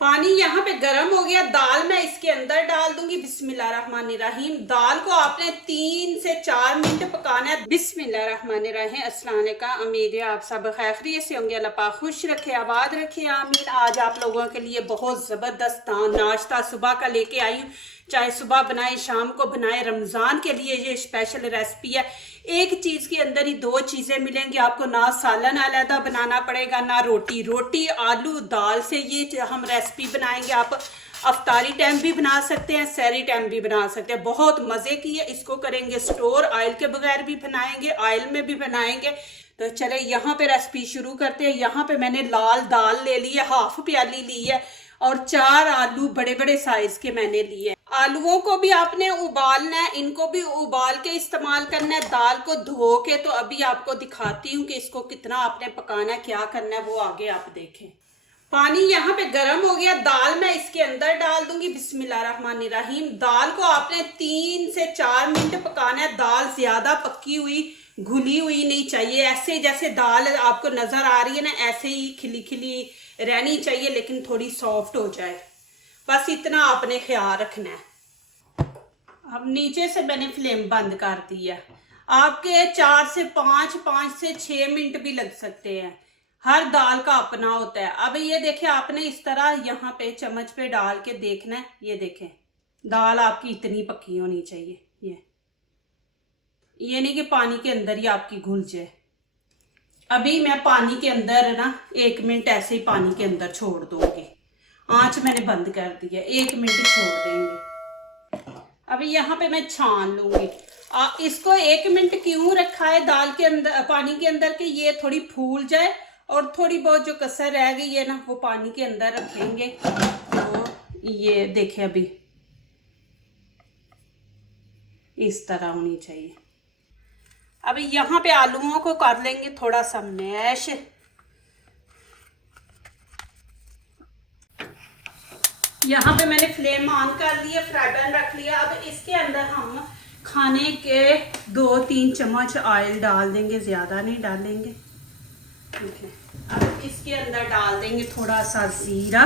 पानी यहाँ पे गर्म हो गया। दाल मैं इसके अंदर डाल दूंगी। बिस्मिल्लाहिर्रहमानिर्रहीम। दाल को आपने 3 से 4 मिनट पकाना है। बिस्मिल्लाहिर्रहमानिर्रहीम। अस्सलाम वालेकुम। उम्मीद है आप सब खैरियत से होंगे। अल्लाह पाक खुश रखे, आबाद रखे, आमीन। आज आप लोगों के लिए बहुत ज़बरदस्त नाश्ता सुबह का लेके आई हूँ। चाहे सुबह बनाए शाम को बनाए, रमज़ान के लिए ये स्पेशल रेसिपी है। एक चीज़ के अंदर ही 2 चीज़ें मिलेंगी आपको। ना सालन अलहदा बनाना पड़ेगा, ना रोटी। रोटी आलू दाल से ये हम रेसिपी बनाएंगे। आप अफ्तारी टाइम भी बना सकते हैं, सहरी टाइम भी बना सकते हैं। बहुत मज़े की है। इसको करेंगे स्टोर, ऑयल के बगैर भी बनाएंगे, ऑयल में भी बनाएंगे। तो चले यहाँ पे रेसिपी शुरू करते हैं। यहाँ पे मैंने लाल दाल ले ली है, हाफ प्याली ली है, और 4 आलू बड़े बड़े साइज के मैंने लिए। आलूओं को भी आपने उबालना है, इनको भी उबाल के इस्तेमाल करना है। दाल को धो के तो अभी आपको दिखाती हूँ कि इसको कितना आपने पकाना है, क्या करना है, वो आगे आप देखें। पानी यहाँ पे गर्म हो गया। दाल मैं इसके अंदर डाल दूंगी। बिस्मिल्लाहिर्रहमानिर्रहीम। दाल को आपने 3 से 4 मिनट पकाना है। दाल ज्यादा पक्की हुई घुली हुई नहीं चाहिए। ऐसे जैसे दाल आपको नजर आ रही है ना, ऐसे ही खिली खिली रहनी चाहिए, लेकिन थोड़ी सॉफ्ट हो जाए। बस इतना आपने ख्याल रखना है। अब नीचे से मैंने फ्लेम बंद कर दिया। आपके 4 से 5, 5 से 6 मिनट भी लग सकते हैं। हर दाल का अपना होता है। अब ये देखें, आपने इस तरह यहाँ पे चम्मच पे डाल के देखना है। ये देखें, दाल आपकी इतनी पक्की होनी चाहिए। ये नहीं कि पानी के अंदर ही आपकी घुल जाए। अभी मैं पानी के अंदर ना 1 मिनट ऐसे ही पानी के अंदर छोड़ दूंगी। आंच मैंने बंद कर दी है, 1 मिनट छोड़ देंगे। अभी यहाँ पे मैं छान लूंगी। इसको 1 मिनट क्यों रखा है दाल के अंदर, पानी के अंदर, कि ये थोड़ी फूल जाए और थोड़ी बहुत जो कसर रह गई है ना, वो पानी के अंदर रखेंगे। तो ये देखें, अभी इस तरह होनी चाहिए। अभी यहाँ पे आलूओं को कर लेंगे थोड़ा सा मैश। यहाँ पे मैंने फ्लेम ऑन कर लिया, फ्राई पैन रख लिया। अब इसके अंदर हम खाने के 2-3 चम्मच ऑयल डाल देंगे, ज़्यादा नहीं डालेंगे। ठीक है। अब इसके अंदर डाल देंगे थोड़ा सा ज़ीरा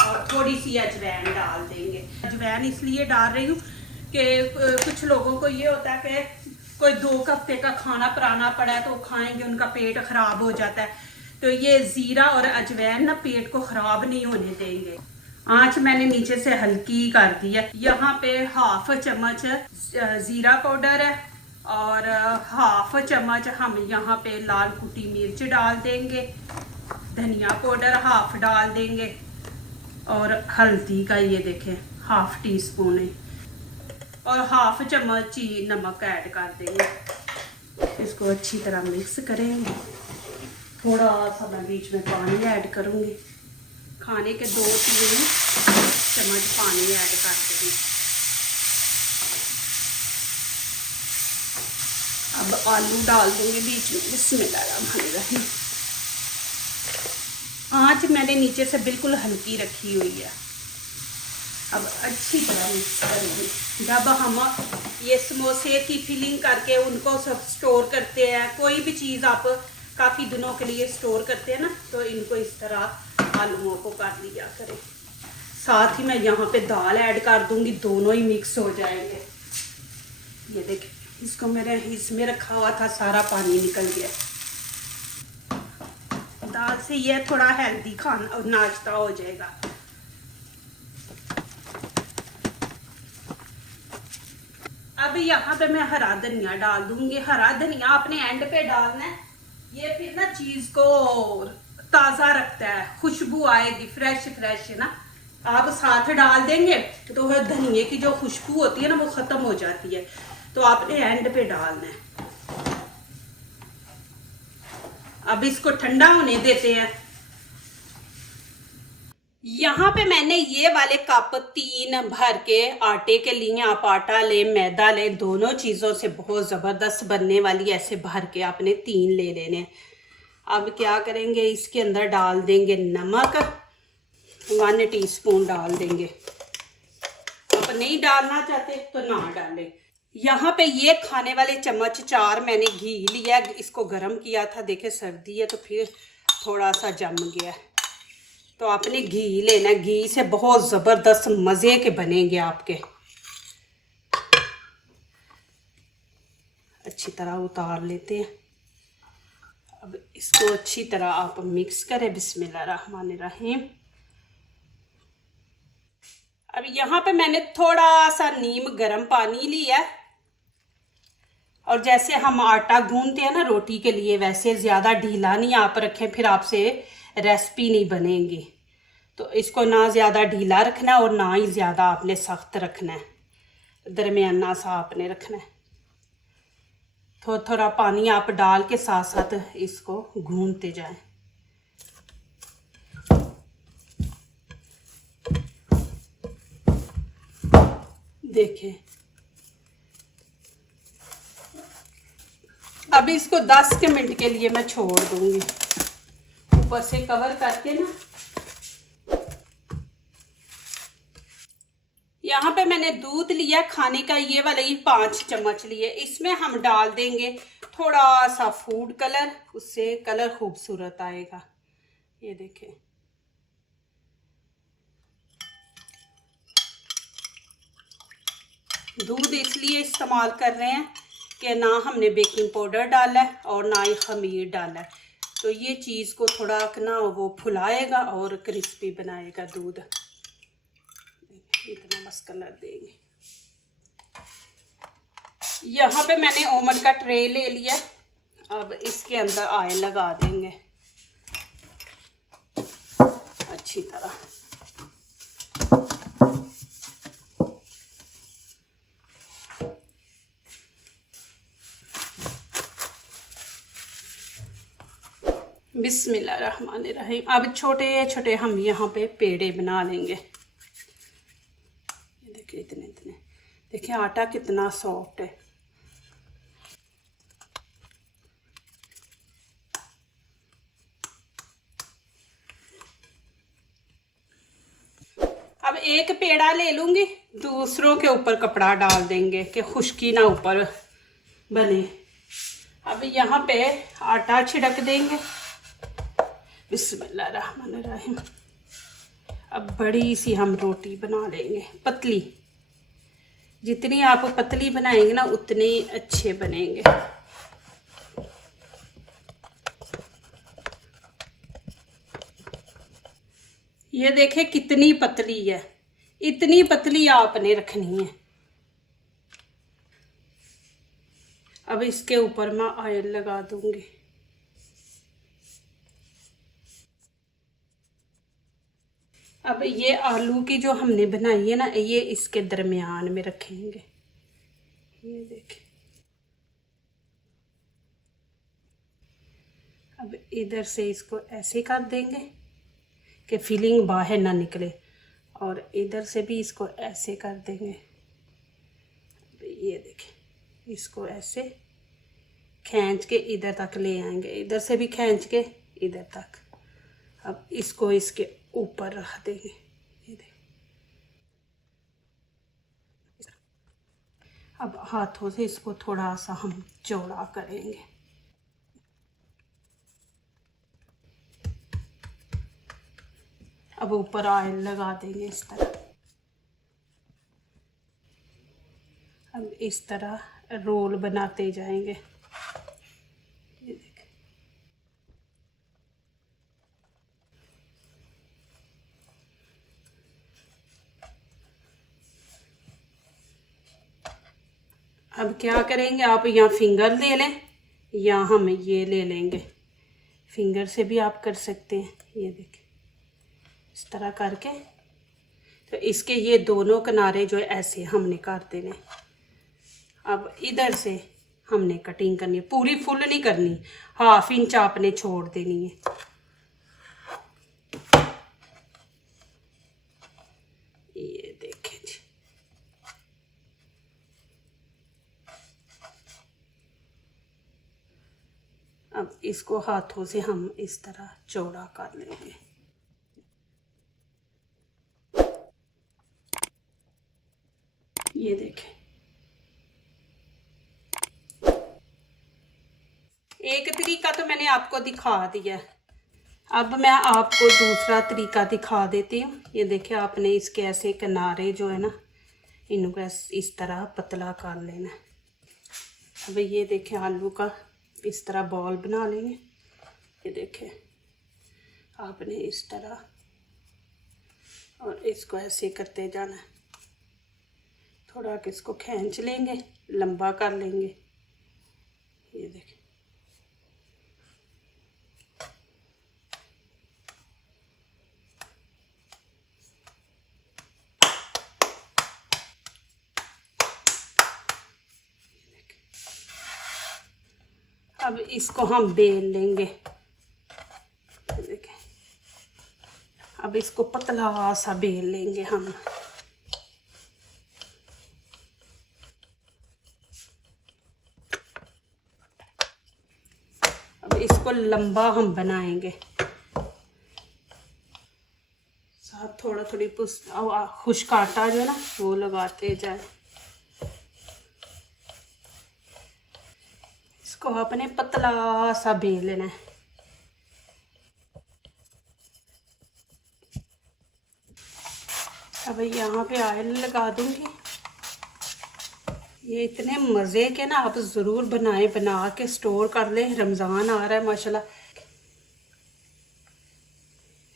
और थोड़ी सी अजवाइन डाल देंगे। अजवाइन इसलिए डाल रही हूँ कि कुछ लोगों को ये होता है कि कोई 2 हफ्ते का खाना पुराना पड़ा है तो खाएंगे, उनका पेट ख़राब हो जाता है। तो ये ज़ीरा और अजवाइन ना पेट को ख़राब नहीं होने देंगे। आंच मैंने नीचे से हल्की कर दी है। यहाँ पे हाफ चम्मच ज़ीरा पाउडर है और हाफ चम्मच हम यहाँ पे लाल कुटी मिर्च डाल देंगे। धनिया पाउडर हाफ डाल देंगे और हल्दी का ये देखें हाफ टी स्पून है, और हाफ चम्मच ही नमक ऐड कर देंगे। इसको अच्छी तरह मिक्स करेंगे। थोड़ा सा मैं बीच में पानी ऐड करूँगी। खाने के 2-3 चम्मच पानी ऐड कर देंगे। अब आलू डाल देंगे बीच में। बिस्मिल्लाहिर्रहमानिर्रहीम। आंच मैंने नीचे से बिल्कुल हल्की रखी हुई है। अब अच्छी तरह मिक्स करेंगे। जब हम ये समोसे की फिलिंग करके उनको सब स्टोर करते हैं, कोई भी चीज़ आप काफ़ी दिनों के लिए स्टोर करते हैं ना, तो इनको इस तरह आलूओं को कर लिया करें। साथ ही मैं यहाँ पे दाल ऐड कर दूंगी, दोनों ही मिक्स हो जाएंगे। ये देखिए, इसको मैंने इसमें रखा हुआ था, सारा पानी निकल गया। दाल से ये थोड़ा हेल्दी खाना नाश्ता हो जाएगा। अब यहाँ पे मैं हरा धनिया डाल दूंगी। हरा धनिया आपने एंड पे डालना है। ये फिर ना चीज को ताज़ा रखता है, खुशबू आएगी, फ्रेश फ्रेश ना। आप साथ डाल देंगे तो धनिए की जो खुशबू होती है ना, वो ख़त्म हो जाती है। तो आपने एंड पे डालना है। अब इसको ठंडा होने देते हैं। यहाँ पे मैंने ये वाले कप 3 भर के आटे के लिए, आप आटा ले मैदा ले, दोनों चीज़ों से बहुत ज़बरदस्त बनने वाली, ऐसे भर के आपने 3 ले लेने। अब क्या करेंगे, इसके अंदर डाल देंगे नमक, 1 टीस्पून डाल देंगे। आप नहीं डालना चाहते तो ना डालें। यहाँ पे ये खाने वाले चम्मच 4 मैंने घी लिया, इसको गर्म किया था। देखे सर्दी है तो फिर थोड़ा सा जम गया। तो आपने घी लेना है, घी से बहुत ज़बरदस्त मज़े के बनेंगे आपके। अच्छी तरह उतार लेते हैं। अब इसको अच्छी तरह आप मिक्स करें। बिस्मिल्लाहिर्रहमानिर्रहीम। अब यहाँ पे मैंने थोड़ा सा नीम गर्म पानी लिया है, और जैसे हम आटा गूंदते हैं ना रोटी के लिए, वैसे ज़्यादा ढीला नहीं आप रखें, फिर आपसे रेसिपी नहीं बनेगी। तो इसको ना ज़्यादा ढीला रखना है और ना ही ज़्यादा आपने सख्त रखना है, दरमियाना सा आपने रखना है। थोड़ा थोड़ा पानी आप डाल के साथ साथ इसको गूंदते जाएं। देखें, अब इसको 10 के मिनट के लिए मैं छोड़ दूंगी, ऊपर से कवर करके ना। यहाँ पे मैंने दूध लिया खाने का, ये वाला ही 5 चम्मच लिए। इसमें हम डाल देंगे थोड़ा सा फूड कलर, उससे कलर खूबसूरत आएगा। ये देखें, दूध इसलिए इस्तेमाल कर रहे हैं कि ना हमने बेकिंग पाउडर डाला है और ना ही खमीर डाला है, तो ये चीज़ को थोड़ा ना वो फुलाएगा और क्रिस्पी बनाएगा दूध। इतना बस कलर देंगे। यहाँ पे मैंने ओवन का ट्रे ले लिया, अब इसके अंदर ऑयल लगा देंगे अच्छी तरह। बिस्मिल्लाहिर्रहमानिर्रहीम। अब छोटे छोटे हम यहाँ पे पेड़े बना लेंगे। ये देखिए इतने इतने, देखिए आटा कितना सॉफ्ट है। अब एक पेड़ा ले लूँगी, दूसरों के ऊपर कपड़ा डाल देंगे कि खुश्की ना ऊपर बने। अब यहाँ पे आटा छिड़क देंगे। बिस्मिल्लाहिर्रहमानिर्रहीम। अब बड़ी सी हम रोटी बना लेंगे, पतली। जितनी आप पतली बनाएंगे ना उतने अच्छे बनेंगे। ये देखें कितनी पतली है, इतनी पतली आपने रखनी है। अब इसके ऊपर मैं ऑयल लगा दूंगी। अब ये आलू की जो हमने बनाई है ना, ये इसके दरमियान में रखेंगे। ये देखें, अब इधर से इसको ऐसे कर देंगे कि फिलिंग बाहर ना निकले, और इधर से भी इसको ऐसे कर देंगे। ये देखें, इसको ऐसे खींच के इधर तक ले आएंगे, इधर से भी खींच के इधर तक। अब इसको इसके ऊपर रख देंगे। ये देखें, अब हाथों से इसको थोड़ा सा हम चौड़ा करेंगे। अब ऊपर ऑयल लगा देंगे इस तरह। अब इस तरह रोल बनाते जाएंगे। ये देखें, अब क्या करेंगे, आप यहाँ फिंगर ले लें या हम ये ले लेंगे, फिंगर से भी आप कर सकते हैं। ये देखें, इस तरह करके तो इसके ये दोनों किनारे जो है ऐसे हमने काट देने। अब इधर से हमने कटिंग करनी है, पूरी फुल नहीं करनी, 1/2 इंच आपने छोड़ देनी है। ये देखें जी, अब इसको हाथों से हम इस तरह चौड़ा कर लेंगे। ये देखें, एक तरीका तो मैंने आपको दिखा दिया। अब मैं आपको दूसरा तरीका दिखा देती हूँ। ये देखिए, आपने इसके ऐसे किनारे जो है ना, इनको इस तरह पतला कर लेना है। अब ये देखिए, आलू का इस तरह बॉल बना लेंगे। ये देखिए, आपने इस तरह और इसको ऐसे करते जाना है। थोड़ा इसको खींच लेंगे, लंबा कर लेंगे। ये देखिए, अब इसको हम बेल लेंगे। देखिए, अब इसको पतला सा बेल लेंगे हम। अब इसको लंबा हम बनाएंगे। साथ थोड़ा थोड़ी खुश्क आटा जो है ना, वो लगाते जाए। इसको आपने पतला सा बेल लेना है। अब यहाँ पे ऑयल लगा दूंगी। ये इतने मज़े के ना, आप ज़रूर बनाएं, बना के स्टोर कर लें। रमज़ान आ रहा है माशाल्लाह।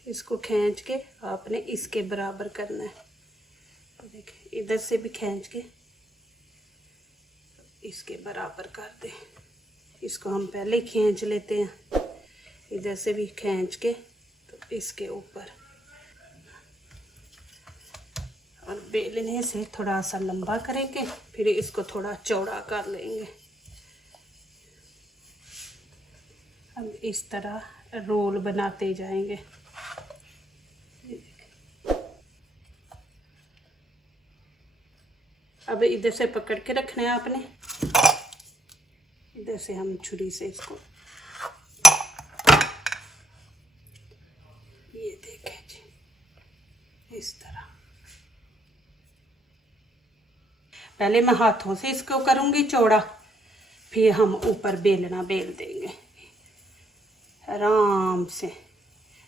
इसको खींच के आपने इसके बराबर करना है। देखिए, इधर से भी खींच के इसके बराबर कर दें। इसको हम पहले ही खींच लेते हैं। इधर से भी खींच के तो इसके ऊपर, और बेलने से थोड़ा सा लंबा करेंगे, फिर इसको थोड़ा चौड़ा कर लेंगे। हम इस तरह रोल बनाते जाएंगे। अब इधर से पकड़ के रखना है आपने। इधर से हम छुरी से इसको, ये देखें जी, इस तरह। पहले मैं हाथों से इसको करूँगी चौड़ा, फिर हम ऊपर बेलना बेल देंगे आराम से।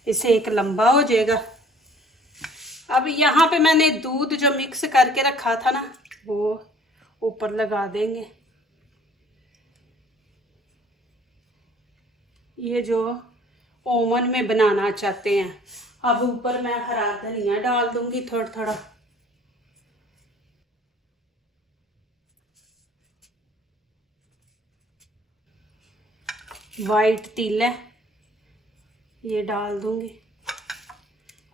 इससे एक लंबा हो जाएगा। अब यहाँ पे मैंने दूध जो मिक्स करके रखा था ना, वो ऊपर लगा देंगे। ये जो ओवन में बनाना चाहते हैं। अब ऊपर मैं हरा धनिया डाल दूंगी थोड़ा थोड़ा। वाइट तिल है, ये डाल दूंगी।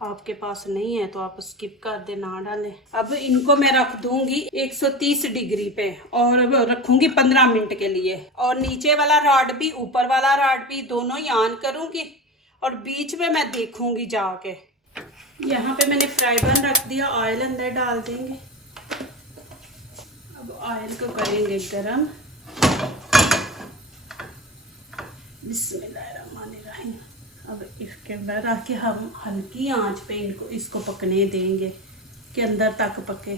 आपके पास नहीं है तो आप स्किप कर दे, ना डालें। अब इनको मैं रख दूंगी 130 डिग्री पे, और रखूंगी 15 मिनट के लिए। और नीचे वाला रॉड भी ऊपर वाला रॉड भी दोनों ही ऑन करूंगी, और बीच में मैं देखूंगी जाके। यहाँ पे मैंने फ्राई पैन रख दिया, ऑयल अंदर डाल देंगे। अब ऑयल को करेंगे गरम। बिस्मिल्लाहिर्रहमानिर्रहीम। अब इसके अंदर आके हम हल्की आंच पे इसको पकने देंगे कि अंदर तक पके।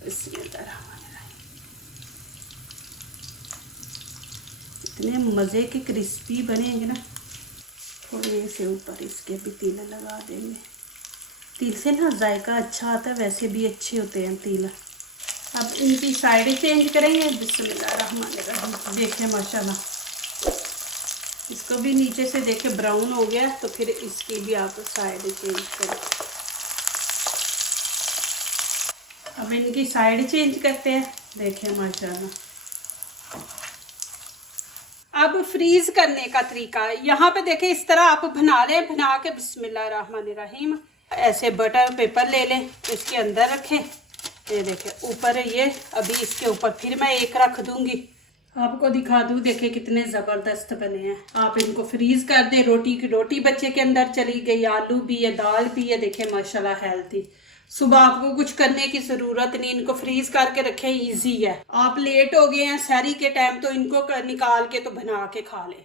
बिस्मिल्लाहिर्रहमानिर्रहीम। इतने मज़े के क्रिस्पी बनेंगे ना। थोड़े से ऊपर इसके भी तिल लगा देंगे। तिल से ना जायका अच्छा आता है, वैसे भी अच्छे होते हैं तिल। अब इनकी साइड चेंज करेंगे। बिस्मिल्लाहिर्रहमानिर्रहीम। देखिए माशाल्लाह, इसको भी नीचे से देखे ब्राउन हो गया, तो फिर इसकी भी आप साइड चेंज करें। अब इनकी साइड चेंज करते हैं। देखिए माशाल्लाह। अब फ्रीज करने का तरीका, यहाँ पे देखें इस तरह आप बना लें। बना के बिस्मिल्लाहिर्रहमानिर्रहीम ऐसे बटर पेपर ले लें, इसके अंदर रखें। ये देखें ऊपर है ये। अभी इसके ऊपर फिर मैं एक रख दूंगी, आपको दिखा दूँ। देखिए कितने ज़बरदस्त बने हैं। आप इनको फ्रीज कर दें। रोटी की रोटी बच्चे के अंदर चली गई, आलू भी है, दाल भी है। देखें माशाल्लाह हेल्थी। सुबह आपको कुछ करने की ज़रूरत नहीं, इनको फ्रीज करके रखें, इजी है। आप लेट हो गए हैं सहरी के टाइम, तो इनको निकाल के तो बना के खा लें।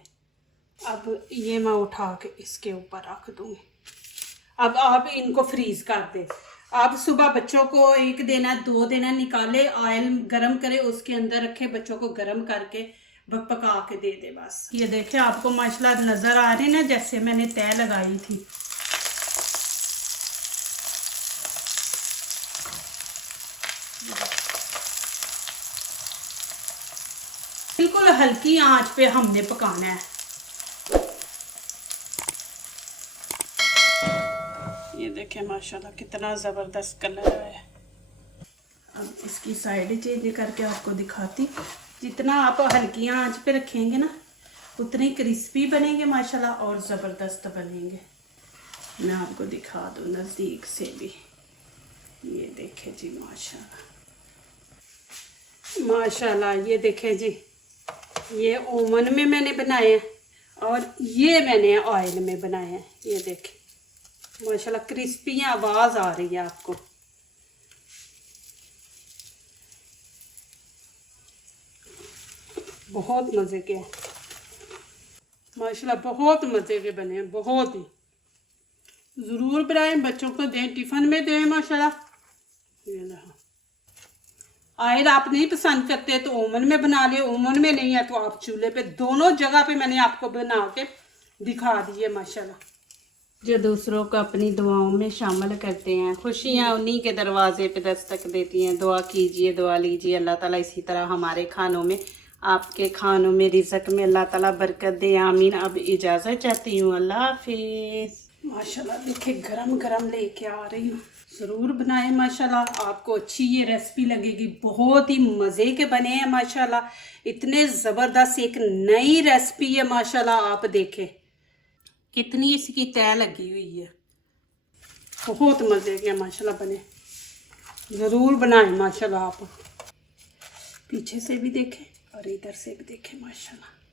अब ये मैं उठा के इसके ऊपर रख दूँगी। अब आप इनको फ्रीज कर दें। आप सुबह बच्चों को 1 देना 2 देना, निकाले, ऑयल गरम करे, उसके अंदर रखे, बच्चों को गरम करके पका के दे दे बस। ये देखे आपको माशाल्लाह नजर आ रही ना जैसे मैंने तय लगाई थी। बिल्कुल हल्की आंच पे हमने पकाना है। ये देखें माशाल्लाह कितना ज़बरदस्त कलर है। अब इसकी साइड चेंज करके आपको दिखाती। जितना आप हल्की आंच पे रखेंगे ना उतने क्रिस्पी बनेंगे माशाल्लाह और ज़बरदस्त बनेंगे। मैं आपको दिखा दूँ नज़दीक से भी। ये देखें जी माशाल्लाह माशाल्लाह। ये देखें जी, ये ओवन में मैंने बनाए हैं और ये मैंने ऑयल में बनाए हैं। ये देखें माशाल्लाह क्रिस्पी आवाज़ आ रही है आपको। बहुत मज़े के हैं माशाल्लाह, बहुत मज़े के बने हैं, बहुत ही। ज़रूर बनाएं, बच्चों को दें, टिफ़िन में दें माशाल्लाह। ये रहा। आयल आप नहीं पसंद करते तो ओवन में बना ले, ओवन में नहीं है तो आप चूल्हे पे, दोनों जगह पे मैंने आपको बना के दिखा दिए माशाल्लाह। जो दूसरों को अपनी दुआओं में शामिल करते हैं, खुशियाँ उन्हीं के दरवाजे पे दस्तक देती हैं। दुआ कीजिए, दुआ लीजिए, अल्लाह ताला इसी तरह हमारे खानों में, आपके खानों में, रिज़्क़ में अल्लाह ताला बरकत दे, आमीन। अब इजाज़त चाहती हूँ, अल्लाह हाफिज़। माशाल्लाह देखिए गरम गरम लेके आ रही हूँ, ज़रूर बनाएं माशाल्लाह। आपको अच्छी ये रेसिपी लगेगी, बहुत ही मज़े के बने हैं माशाल्लाह, इतने ज़बरदस्त। एक नई रेसिपी है माशाल्लाह, आप देखें कितनी इसकी तय लगी हुई है। बहुत मज़े के माशाल्लाह बने, ज़रूर बनाएं माशाल्लाह। आप पीछे से भी देखें और इधर से भी देखें माशाल्लाह।